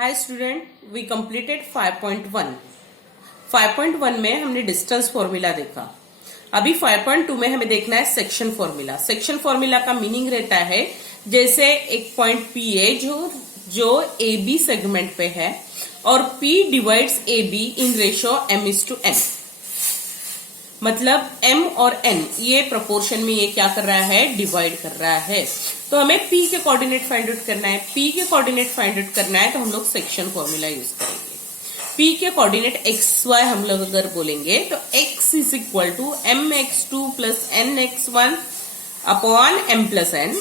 Hi student, we completed 5.1। 5.1 में हमने distance formula देखा। अभी 5.2 में हमें देखना है सेक्शन फॉर्मूला। सेक्शन फॉर्मूला का मीनिंग रहता है जैसे एक पॉइंट पी है जो ए बी सेगमेंट पे है और P divides A be in ratio m:n। मतलब m और n ये प्रोपोर्शन में ये क्या कर रहा है, डिवाइड कर रहा है। तो हमें P के कोऑर्डिनेट फाइंड आउट करना है। P के कोऑर्डिनेट फाइंड आउट करना है तो हम लोग सेक्शन फॉर्मूला यूज करेंगे। P के कोऑर्डिनेट xy हम लोग अगर बोलेंगे तो x is equal to mx2 plus nx1 upon m plus n।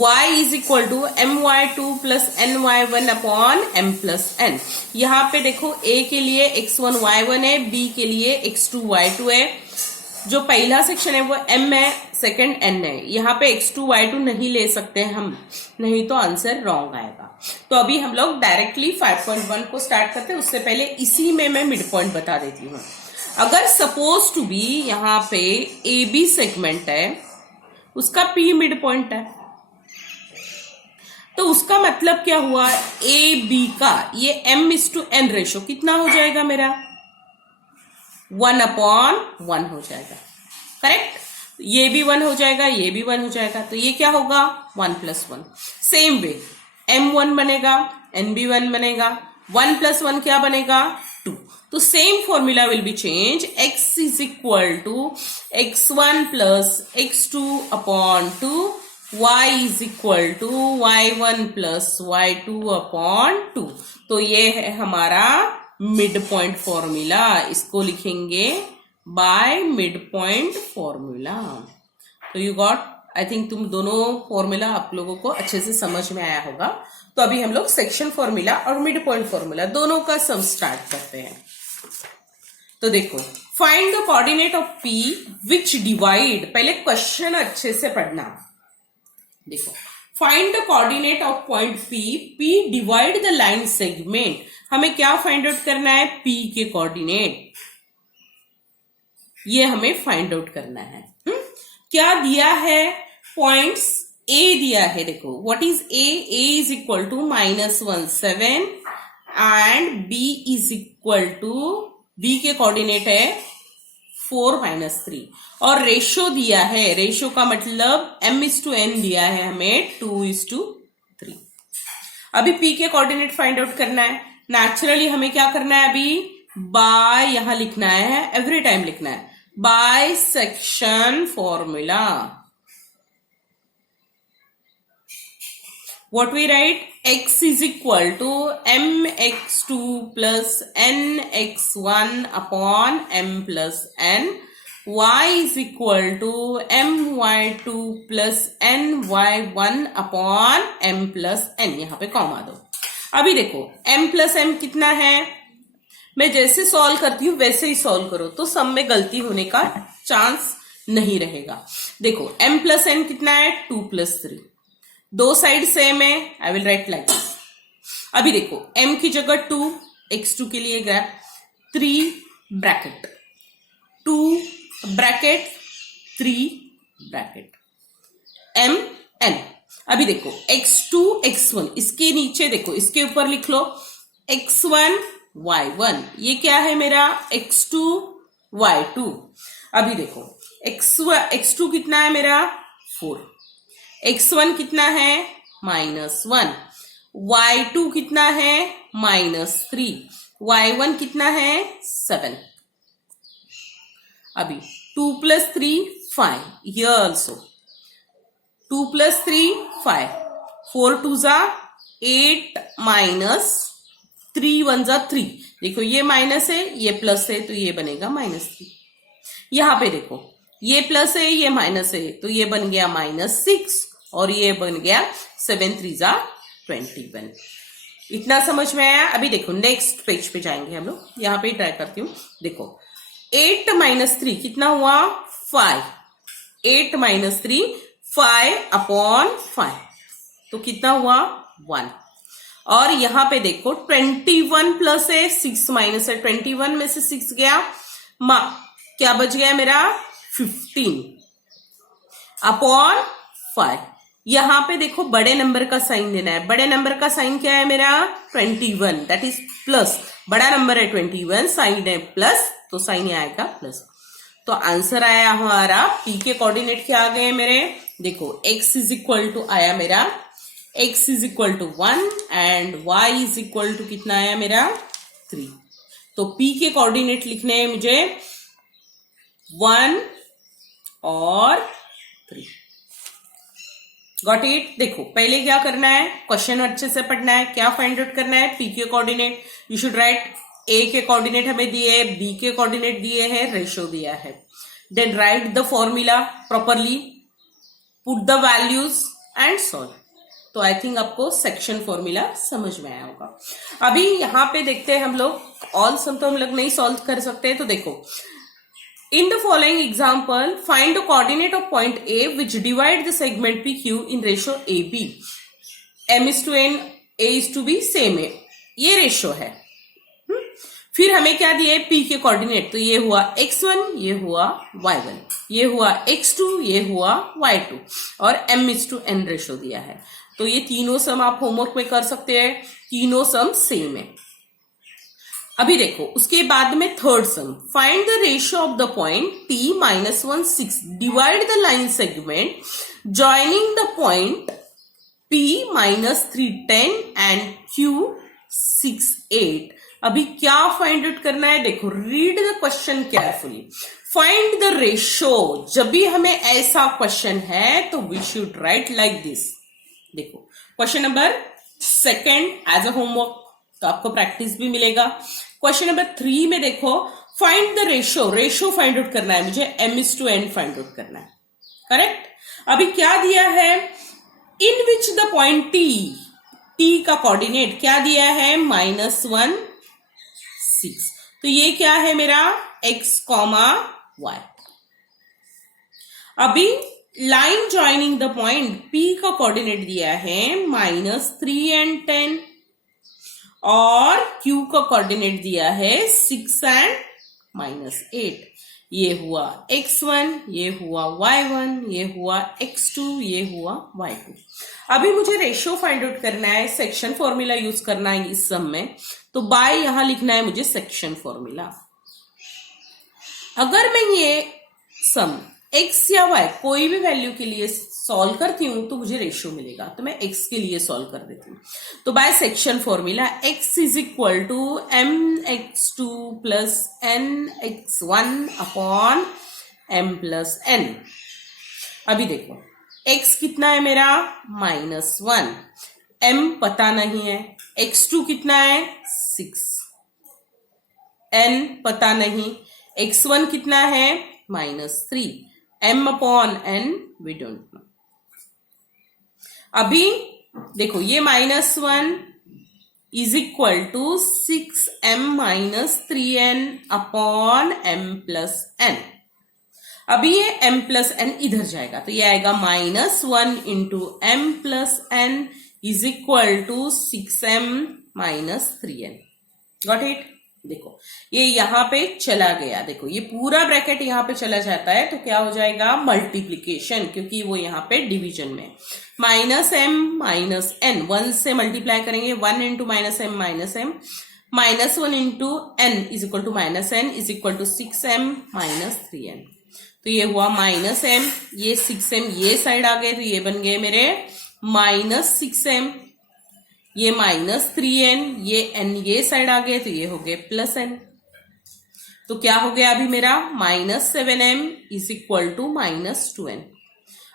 y is equal to my2 plus ny1 upon m plus n। यहाँ पे देखो a के लिए x1 y1 है, b के लिए x2 y2 है। जो पहला सेक्शन है वो m है, सेकंड n है। यहाँ पे x2 y2 नहीं ले सकते हम, नहीं तो आंसर रॉन्ग आएगा। तो अभी हम लोग डायरेक्टली 5.1 को स्टार्ट करते हैं। उससे पहले इसी में मैं मिड पॉइंट बता देती हूँ। अगर सपोज टू बी यहाँ पे ए बी सेगमेंट है, उसका p मिड पॉइंट है, तो उसका मतलब क्या हुआ, ए बी का ये m:n रेशो कितना हो जाएगा मेरा, 1/1 हो जाएगा। करेक्ट, ये भी 1 हो जाएगा, ये भी 1 हो जाएगा, तो ये क्या होगा 1+1। सेम वे m1 बनेगा, n भी 1 बनेगा, 1+1 क्या बनेगा 2। तो same formula will be change, x is equal to x1 plus x2 upon 2, y is equal to y1 plus y2 upon 2। तो ये है हमारा मिड पॉइंट फॉर्मूला। इसको लिखेंगे बाय मिड पॉइंट फॉर्मूला। तो यू गॉट, आई थिंक तुम दोनों formula आप लोगों को अच्छे से समझ में आया होगा। तो अभी हम लोग सेक्शन फॉर्मूला और मिड पॉइंट फॉर्मूला दोनों का सम स्टार्ट करते हैं। तो देखो, find the coordinate of P which divide, पहले क्वेश्चन अच्छे से पढ़ना। देखो, find the coordinate of point P divide the line segment. हमें क्या फाइंड आउट करना है, P के कोऑर्डिनेट, ये हमें फाइंड आउट करना है। क्या दिया है, पॉइंट्स A दिया है। देखो, what is A is equal to -1 7 and B is equal to, B के कोऑर्डिनेट है 4 -3 और रेशो दिया है। रेशो का मतलब m:n दिया है हमें 2:3। अभी P के कोऑर्डिनेट फाइंड आउट करना है। नेचुरली हमें क्या करना है, अभी बाय यहां लिखना है, एवरी टाइम लिखना है by section formula. What we write, x is equal to mx2 plus nx1 upon m plus n, y is equal to my2 plus ny1 upon m plus n। यहां पे comma दो। अभी देखो m plus m कितना है, मैं जैसे solve करती हूं वैसे ही सॉल्व करो तो सम में गलती होने का चांस नहीं रहेगा। देखो m प्लस n कितना है 2 + 3, दो साइड सेम है, I will write like this. अभी देखो m की जगह 2, x2 के लिए gap 3 bracket 2 bracket 3 bracket m n। अभी देखो x2 x1, इसके नीचे देखो, इसके ऊपर लिख लो x1 y1, ये क्या है मेरा x2 y2। अभी देखो x2 कितना है मेरा 4, x1 कितना है -1, y2 कितना है -3, y1 कितना है 7। अभी 2 + 3 5, here also 2 + 3 5, 4 2s 8 -3 1s 3। देखो ये माइनस है, ये प्लस है, तो ये बनेगा -3। यहां पे देखो ये प्लस है, ये माइनस है, तो ये बन गया -6 और ये बन गया 7 3s 21। इतना समझ में आया। अभी देखो नेक्स्ट पेज पे जाएंगे हम लोग, यहां पे ट्राई करती हूँ। देखो 8 - 3 कितना हुआ 5, 8 - 3 5/5, तो कितना हुआ 1। और यहां पे देखो 21 प्लस है, 6 माइनस है, 21 में से 6 गया, क्या बच गया मेरा 15/5। यहां पे देखो बड़े नंबर का साइन देना है। बड़े नंबर का साइन क्या है मेरा 21, दैट इज प्लस। बड़ा नंबर है 21, साइन है प्लस, तो साइन ये आएगा प्लस। तो आंसर आया हमारा, पी के कोऑर्डिनेट क्या आ गए मेरे, देखो x इज इक्वल टू आया मेरा, x is equal to 1 and y is equal to कितना आया मेरा 3। तो p के कोऑर्डिनेट लिखने हैं मुझे 1 और 3। Got it. देखो पहले क्या करना है, क्वेश्चन अच्छे से पढ़ना है, क्या फाइंड आउट करना है, पी के कोऑर्डिनेट। यू शुड राइट ए के कोऑर्डिनेट हमें दिए, बी के कोऑर्डिनेट दिए हैं, रेशो दिया है। Then write the formula properly, put the values and solve. तो आई थिंक आपको सेक्शन फॉर्मूला समझ में आया होगा। अभी यहां पे देखते हैं हम लोग, ऑल सम तो हम लोग नहीं सॉल्व कर सकते। तो देखो, in the following example, find the coordinate of point A which divide the segment PQ in ratio AB. M is to N, A is to B, same है, ये रेशो है। फिर हमें क्या दिया है, P के कोऑर्डिनेट। तो ये हुआ x1, ये हुआ y1, ये हुआ x2, ये हुआ y2, और M is to N ratio दिया है। तो ये तीनों सम आप होमवर्क में कर सकते हैं, तीनों सम सेम है। अभी देखो उसके बाद में third some, find the ratio of the point P -1 6 divide the line segment joining the point P -3 10 and Q 6 8। अभी क्या फाइंड आउट करना है, देखो read the question carefully. Find the ratio, जब भी हमें ऐसा क्वेश्चन है तो we should write like this. देखो question number second as a homework, तो आपको प्रैक्टिस भी मिलेगा। क्वेश्चन नंबर 3 में देखो, find the ratio, ratio find out करना है मुझे, M is to N find out करना है, करेक्ट। अभी क्या दिया है, इन विच द पॉइंट T का कोऑर्डिनेट क्या दिया है -1 6। तो ये क्या है मेरा x, y। अभी line joining the point P का कोऑर्डिनेट दिया है -3 एंड 10, और Q का कोऑर्डिनेट दिया है 6 एंड -8। ये हुआ x1, ये हुआ y1, ये हुआ x2, ये हुआ y2। अभी मुझे रेशियो फाइंड आउट करना है, सेक्शन फॉर्मूला यूज करना है इस सम में। तो बाय यहां लिखना है मुझे सेक्शन फॉर्मूला। अगर मैं ये सम x या y कोई भी वैल्यू के लिए सॉल्व करती हूं तो मुझे रेशियो मिलेगा। तो मैं x के लिए सॉल्व कर देती हूँ। तो by section formula, x is equal to mx2 plus nx1 upon m plus n। अभी देखो x कितना है मेरा -1, m पता नहीं है, x2 कितना है 6, n पता नहीं, x1 कितना है -3, m upon n we don't know. अभी देखो ये -1 is equal to 6m -3n upon m plus n। अभी ये m प्लस n इधर जाएगा, तो ये आएगा -1 into m plus n is equal to 6m -3n। Got it. देखो ये यहां पे चला गया, देखो ये पूरा ब्रैकेट यहां पे चला जाता है तो क्या हो जाएगा मल्टीप्लीकेशन, क्योंकि वो यहां पे डिवीजन में -m -n 1 से मल्टीप्लाई करेंगे, 1 into -m -m -1 into n is equal to -n is equal to 6m -3n। तो ये हुआ -m, ये 6m ये साइड आ गए तो ये बन गए मेरे -6m, ये -3n, ये n ये साइड आ गए तो ये हो गए +n। तो क्या हो गया अभी मेरा -7m is equal to -2n।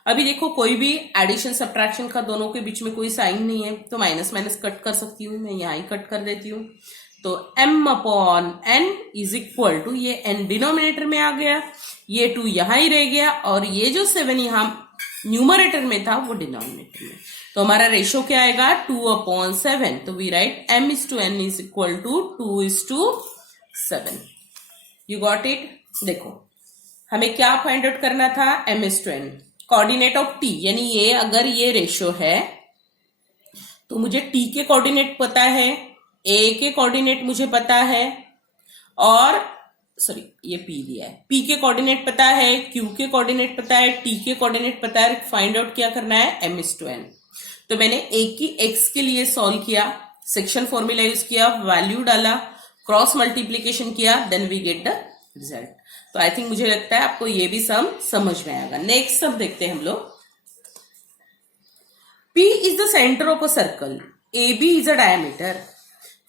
अभी देखो कोई भी एडिशन सब्ट्रैक्शन का दोनों के बीच में कोई साइन नहीं है तो माइनस माइनस कट कर सकती हूँ, मैं यहां ही कट कर देती हूँ। तो m upon n is equal to, ये n डिनोमिनेटर में आ गया, ये 2 यहां ही रह गया, और ये जो 7 यहां न्यूमरेटर में था वो डिनोमिनेटर में। तो हमारा रेशियो क्या आएगा 2/7। तो we write m is to n is equal to 2:7। You got it. देखो हमें क्या फाइंड आउट करना था, m is to n coordinate of t, यानी ये अगर ये रेशियो है तो मुझे t के कोऑर्डिनेट पता है, a के कोऑर्डिनेट मुझे पता है, और सॉरी ये P दिया है, P के कोऑर्डिनेट पता है, Q के कोऑर्डिनेट पता है, T के कोऑर्डिनेट पता है, फाइंड आउट क्या करना है m/n। तो मैंने A की x के लिए सॉल्व किया, सेक्शन फॉर्मूला यूज किया, वैल्यू डाला, क्रॉस मल्टीप्लीकेशन किया, then we get the result. तो आई थिंक मुझे लगता है आपको ये भी सम समझ में आएगा। नेक्स्ट सम देखते हैं हम लोग। P is the center of a circle, AB is a diameter,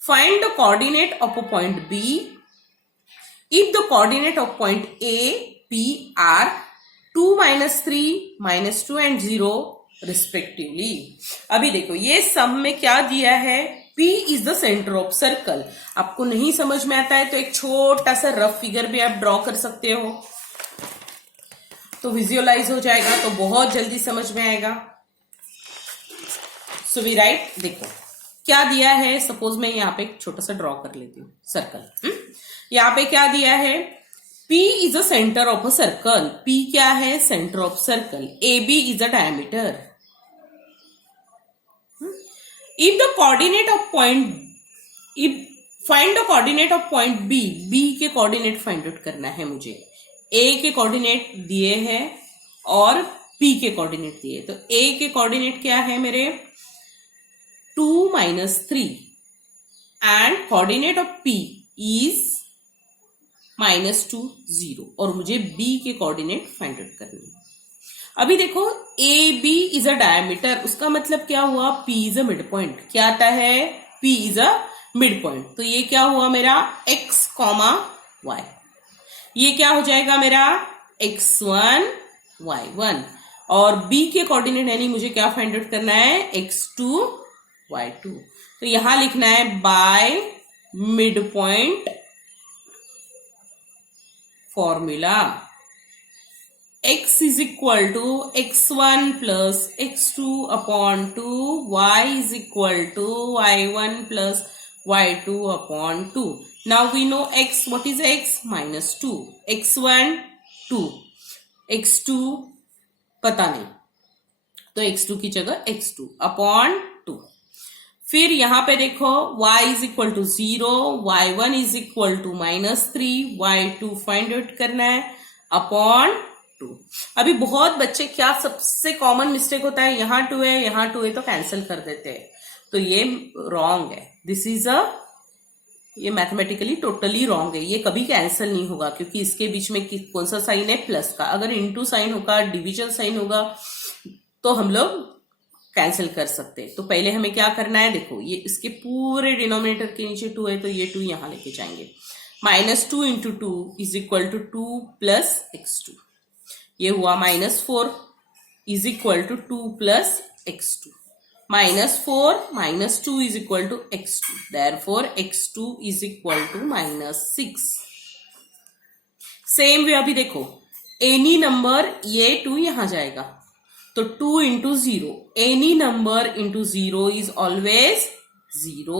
find the coordinate of a point B if the coordinate of point A, P are 2, -3, -2 and 0 respectively। अभी देखो ये सम में क्या दिया है, P is the center of circle। आपको नहीं समझ में आता है तो एक छोटा सा रफ फिगर भी आप ड्रॉ कर सकते हो, तो विजुअलाइज हो जाएगा, तो बहुत जल्दी समझ में आएगा। सो वी राइट, देखो क्या दिया है, सपोज मैं यहाँ पे एक छोटा सा ड्रॉ कर लेती हूँ सर्कल। यहाँ पे क्या दिया है, P is the center of a circle। P क्या है, centre of circle. AB is the diameter। If the coordinate of point, if find the coordinate of point B, B के कोऑर्डिनेट फाइंड आउट करना है मुझे। A के coordinate दिए हैं और P के कोऑर्डिनेट दिए, तो A के कोऑर्डिनेट क्या है मेरे 2, -3 and coordinate of P is -2, 0 और मुझे B के कोऑर्डिनेट फाइंड आउट करने हैं। अभी देखो AB इज अ डायमीटर, उसका मतलब क्या हुआ, P is a mid point. क्या आता है, P is a mid point, तो ये क्या हुआ मेरा x, y। ये क्या हो जाएगा मेरा x1, y1 और B के कोऑर्डिनेट यानी मुझे क्या फाइंड आउट करना है, x2, y2। तो यहां लिखना है by mid point formula, x is equal to x1 plus x2 upon 2, y is equal to y1 plus y2 upon 2। Now we know x, what is x, -2, x1 2, x2 पता नहीं, तो x2 की जगह x2 upon 2। फिर यहां पे देखो y is equal to 0, y1 is equal to -3, y2 find out करना है अपॉन 2। अभी बहुत बच्चे क्या सबसे कॉमन मिस्टेक होता है, यहां 2 है यहां 2 है तो कैंसिल कर देते हैं, तो ये रॉन्ग है। दिस इज ये मैथमेटिकली टोटली रॉन्ग है, ये कभी कैंसिल नहीं होगा क्योंकि इसके बीच में कौन सा साइन है, प्लस का। अगर इनटू साइन होगा, डिविजन साइन होगा तो हम लोग कैंसिल कर सकते हैं। तो पहले हमें क्या करना है, देखो ये इसके पूरे डिनोमिनेटर के नीचे 2 है तो ये 2 यहां लेके जाएंगे। -2 × 2 is equal to 2 plus x2, ये हुआ -4 is equal to 2 plus x2, -4 -2 is equal to x2, therefore x2 is equal to -6। Same way अभी देखो एनी नंबर, ये 2 यहां जाएगा तो 2 × 0, any number × 0 is always 0,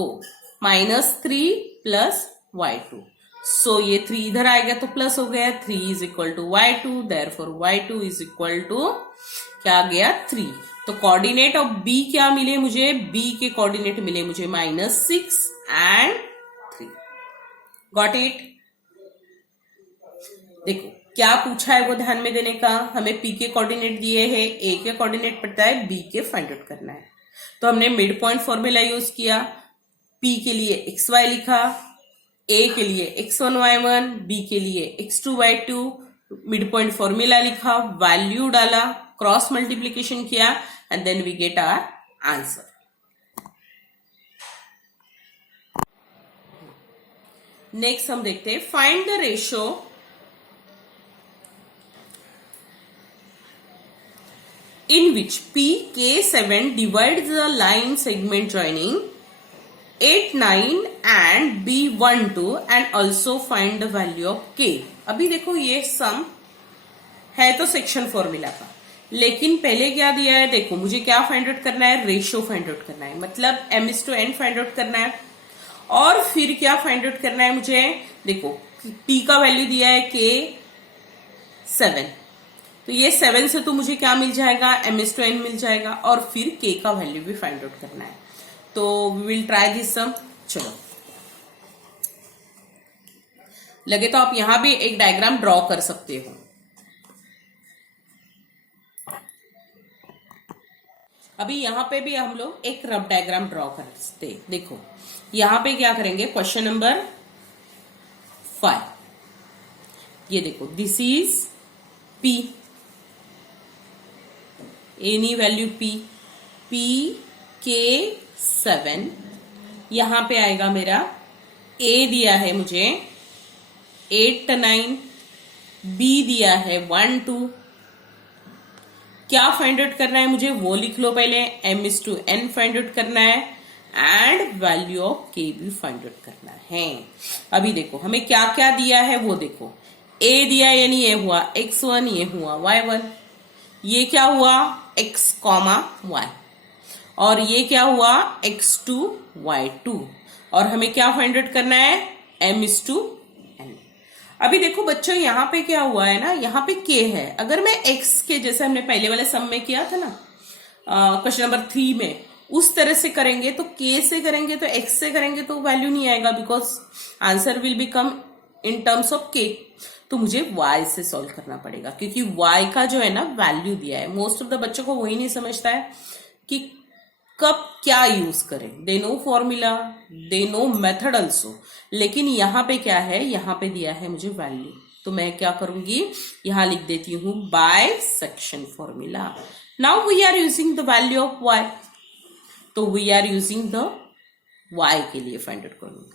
-3 plus y2, so ये 3 इधर आएगा तो प्लस हो गया, 3 is equal to y2, therefore y2 is equal to क्या आ गया 3। तो कोऑर्डिनेट ऑफ B क्या मिले मुझे, B के कोऑर्डिनेट मिले मुझे -6 and 3। Got it. देखो क्या पूछा है वो ध्यान में देने का, हमें P के कोऑर्डिनेट दिए हैं, A के कोऑर्डिनेट पता है, B के फाइंड आउट करना है। तो हमने मिड पॉइंट फॉर्मूला यूज किया, P के लिए xy लिखा, A के लिए x1 y1, B के लिए x2 y2, mid point formula लिखा, वैल्यू डाला, क्रॉस मल्टीप्लीकेशन किया and then we get our answer. Next हम देखते हैं, find the ratio in which PK7 divides the line segment joining 8, 9 and B12 and also find the value of K। अभी देखो ये सम है तो सेक्शन फॉर्मूला का, लेकिन पहले क्या दिया है, देखो मुझे क्या फाइंड आउट करना है, रेशियो फाइंड आउट करना है, मतलब m/n फाइंड आउट करना है। और फिर क्या फाइंड आउट करना है मुझे, देखो T का वैल्यू दिया है K7, तो ये 7 से तो मुझे क्या मिल जाएगा, m/n मिल जाएगा, और फिर K का वैल्यू भी फाइंड आउट करना है। तो वी विल ट्राई दिस सम। चलो लगे तो आप यहां भी एक डायग्राम ड्रॉ कर सकते हो। अभी यहां पे भी हम लोग एक रफ डायग्राम ड्रॉ करते। देखो यहां पे क्या करेंगे, क्वेश्चन नंबर 5, ये देखो this is P, any value P, K 7, यहां पे आएगा मेरा A दिया है मुझे 8 9, B दिया है 1 2। क्या फाइंड आउट करना है मुझे वो लिख लो पहले, m/n फाइंड आउट करना है एंड वैल्यू ऑफ k भी फाइंड आउट करना है। अभी देखो हमें क्या क्या दिया है वो देखो, a दिया यानी ये हुआ x1, ये हुआ y1, ये क्या हुआ x, y, और ये क्या हुआ x2 y2, और हमें क्या फाइंड आउट करना है m/n। अभी देखो बच्चों यहां पे क्या हुआ है ना, यहां पे k है, अगर मैं x के जैसे हमने पहले वाले सम में किया था ना क्वेश्चन नंबर 3 में, उस तरह से करेंगे तो k से करेंगे तो x से करेंगे तो वैल्यू नहीं आएगा, because answer will become in terms of k। तो मुझे y से सॉल्व करना पड़ेगा, क्योंकि y का जो है ना वैल्यू दिया है। मोस्ट ऑफ द बच्चों को वही नहीं समझता है कि कब क्या यूज करें। They know formula, they know method also, लेकिन यहाँ पे क्या है, यहाँ पे दिया है मुझे वैल्यू, तो मैं क्या करूंगी यहां लिख देती हूं by section formula. Now we are using the value of y, तो we are using the y के लिए फाइंड आउट करूंगी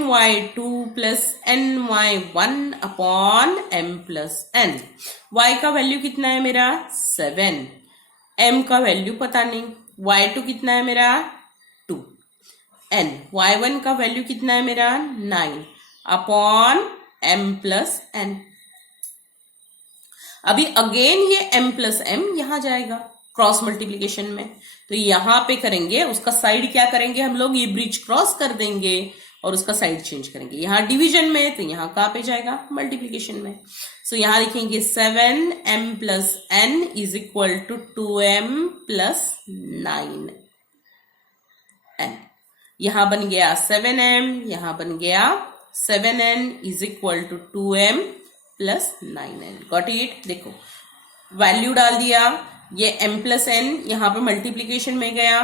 my2 plus ny1 upon m plus n। y का वैल्यू कितना है मेरा 7, m का वैल्यू पता नहीं, y2 कितना है मेरा 2, n y1 का वैल्यू कितना है मेरा 9 अपॉन m प्लस n। अभी अगेन ये m प्लस m यहां जाएगा क्रॉस मल्टीप्लीकेशन में, तो यहां पे करेंगे उसका साइड क्या करेंगे हम लोग, ये ब्रिज क्रॉस कर देंगे और उसका साइड चेंज करेंगे। यहां डिवीजन में तो यहां कहां पे जाएगा मल्टीप्लीकेशन में। सो यहां लिखेंगे 7m plus n is equal to 2m plus 9n। यहां बन गया 7m, यहां बन गया 7n is equal to 2m plus 9n। Got it. देखो वैल्यू डाल दिया, ये m प्लस n यहां पे मल्टीप्लीकेशन में गया,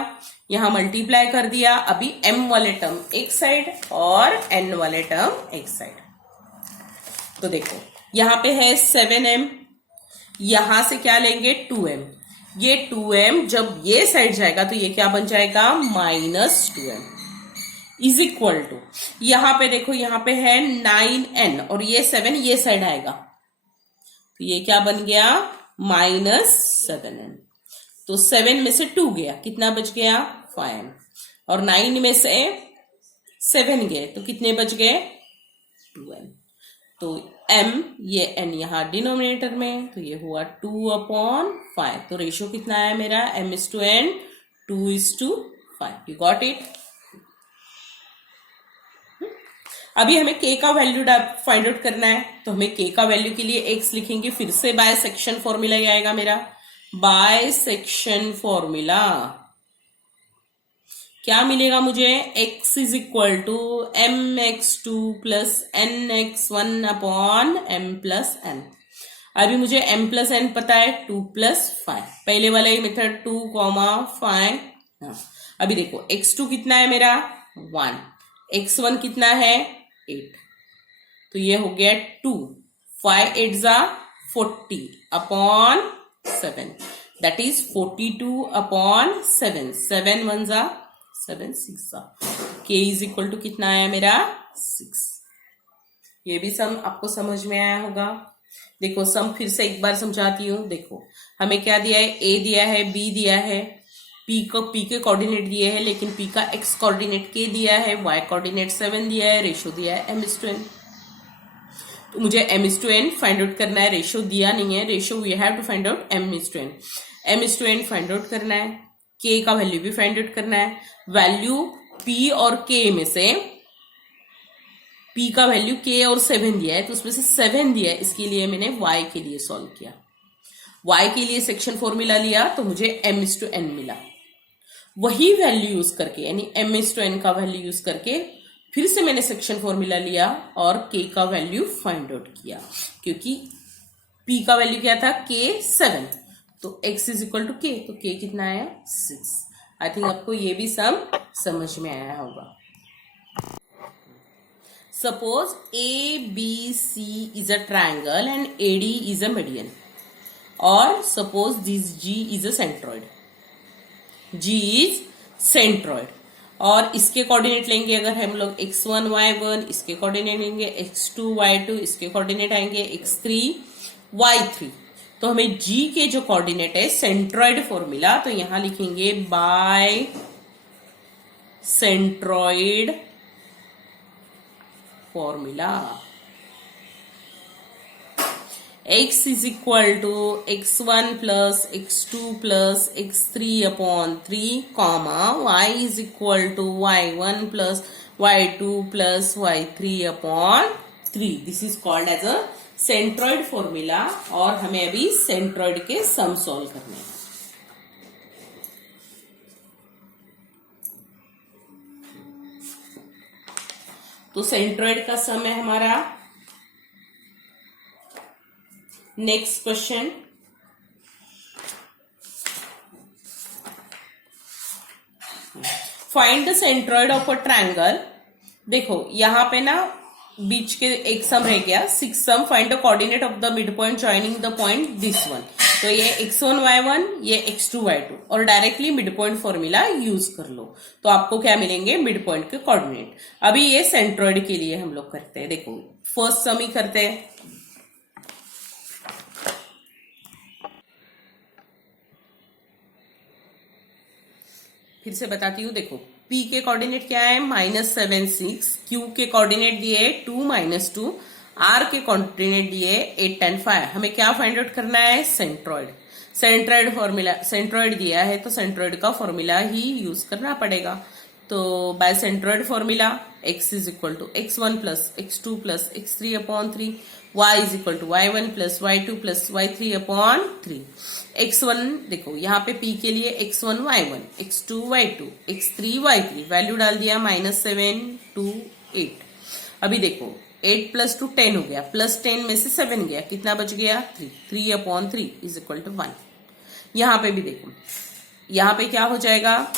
यहां मल्टीप्लाई कर दिया। अभी m वाले टर्म एक साइड और n वाले टर्म एक साइड। तो देखो यहां पे है 7m, यहां से क्या लेंगे 2m, ये 2m जब ये साइड जाएगा तो ये क्या बन जाएगा -2m इज इक्वल टू, यहां पे देखो यहां पे है 9n और ये 7 ये साइड आएगा, तो ये क्या बन गया -7n। तो 7 में से 2 गया, कितना बच गया 5, और 9 में से 7 गए तो कितने बच गए 2n। तो m ये n यहां डिनोमिनेटर में, तो ये हुआ 2/5। तो रेशियो कितना आया मेरा m/n 2:5। You got it. अभी हमें k का वैल्यू फाइंड आउट करना है, तो हमें k का वैल्यू के लिए x लिखेंगे, फिर से बाय सेक्शन फॉर्मूला ही आएगा मेरा। बाय सेक्शन फॉर्मूला क्या मिलेगा मुझे, x is equal to mx2 plus nx1 upon m plus n। अभी मुझे m प्लस n पता है 2 प्लस 5, पहले वाला ही मेथड 2, 5। अभी देखो x2 कितना है मेरा 1, x1 कितना है 8, तो ये हो गया 2, 5 8 जा 40 अपॉन 7, दैट इज 42 अपॉन 7, 7 1 जा 7 6 जा, k इज इक्वल टू कितना आया मेरा 6। ये भी सम आपको समझ में आया होगा। देखो सम फिर से एक बार समझाती हूँ। देखो हमें क्या दिया है, a दिया है, b दिया है, p के कोऑर्डिनेट दिए हैं, लेकिन p का x कोऑर्डिनेट k दिया है, y कोऑर्डिनेट 7 दिया है, रेशियो दिया है m/n। तो मुझे m/n फाइंड आउट करना है, रेशियो दिया नहीं है, ratio we have to find out m/n। m/n find out करना है, k का वैल्यू भी फाइंड आउट करना है। वैल्यू p और k में से p का वैल्यू k और 7 दिया है, तो उसमें से 7 दिया है, इसके लिए मैंने y के लिए सॉल्व किया। y के लिए सेक्शन फॉर्मूला लिया तो मुझे m/n मिला। वही वैल्यू यूज करके यानी m/n का वैल्यू यूज करके फिर से मैंने सेक्शन फॉर्मूला लिया और k का वैल्यू फाइंड आउट किया, क्योंकि p का वैल्यू क्या था, k 7, तो x is equal to k, तो k कितना आया 6। आई थिंक आपको ये भी सम समझ में आया होगा। Suppose ABC is a triangle and AD is a median, or suppose this G is a centroid. G is centroid, और इसके कोऑर्डिनेट लेंगे अगर हम लोग x1 y1, इसके कोऑर्डिनेट लेंगे x2 y2, इसके कोऑर्डिनेट आएंगे x3 y3। तो हमें G के जो कोऑर्डिनेट है सेंट्रॉइड फॉर्मूला, तो यहां लिखेंगे by centroid formula. x is equal to x1 plus x2 plus x3 upon 3, comma y is equal to y1 plus y2 plus y3 upon 3. This is called as a centroid formula, और हमें अभी centroid के sum solve करने हैं। तो centroid का सम है हमारा। Next question, find the centroid of a triangle. देखो यहां पे ना बीच के एक सम रह गया, 6 sum, find the coordinate of the mid point joining the point this one. तो ये x1 y1, ये x2 y2, और directly mid point formula use कर लो, तो आपको क्या मिलेंगे, मिड पॉइंट के कोऑर्डिनेट। अभी ये सेंट्रॉइड के लिए हम लोग करते हैं। देखो फर्स्ट सम ही करते हैं। फिर से बताती हूँ, देखो P के कोऑर्डिनेट क्या है, -7 6, Q के कोऑर्डिनेट दिए 2 -2, R के कोऑर्डिनेट दिए 8 10 5। हमें क्या फाइंड आउट करना है, सेंट्रॉइड। सेंट्रॉइड फॉर्मूला, सेंट्रॉइड दिया है तो सेंट्रॉइड का फॉर्मूला ही यूज करना पड़ेगा। तो by centroid formula x is equal to x1 plus x2 plus x3 upon 3, y is equal to y1 plus y2 plus y3 upon 3। x1 देखो यहाँ पे p के लिए x1 y1, x2 y2, x3 y3, value डाल दिया -7 2 8। अभी देखो 8 plus 2 10 हो गया, प्लस 10 में से 7 गया, कितना बच गया 3, 3 अपॉन 3 इज इक्वल टू 1। यहाँ पे भी देखो, यहाँ पे क्या हो जाएगा,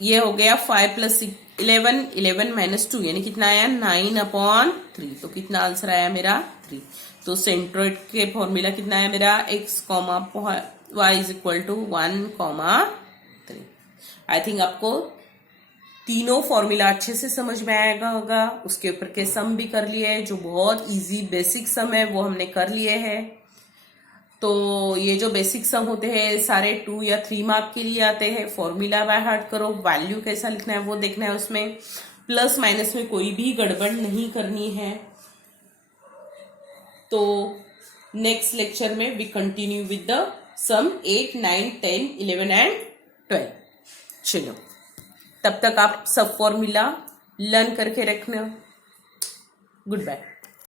ये हो गया 5 प्लस 11, 11 माइनस 2 यानी कितना आया 9 अपॉन 3। तो कितना आंसर आया मेरा 3। तो सेंट्रॉइड के फॉर्मूला कितना है मेरा, x y is equal to 1 3। I think आपको तीनों फॉर्मूला अच्छे से समझ में आएगा होगा। उसके ऊपर के सम भी कर लिए, जो बहुत इजी बेसिक सम है वो हमने कर लिए हैं। तो ये जो बेसिक सम होते हैं सारे 2 या 3 मार्क के लिए आते हैं। फॉर्मूला बाय हार्ट करो, वैल्यू कैसा लिखना है वो देखना है, उसमें प्लस माइनस में कोई भी गड़बड़ नहीं करनी है। तो नेक्स्ट लेक्चर में we continue with the sum 8 9 10 11 and 12। चलो तब तक आप सब फॉर्मूला लर्न करके रखना। Good bye.